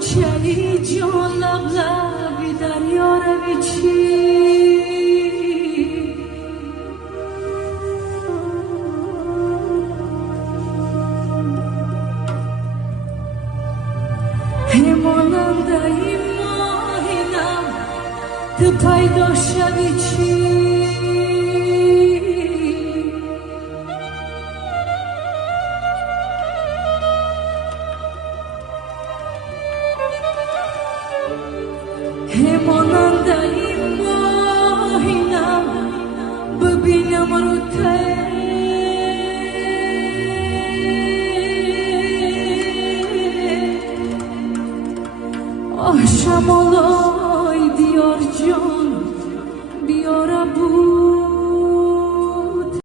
چلی جان لبلبی دریا روی چی هماننده این ماهینم تو پیدا شوی چی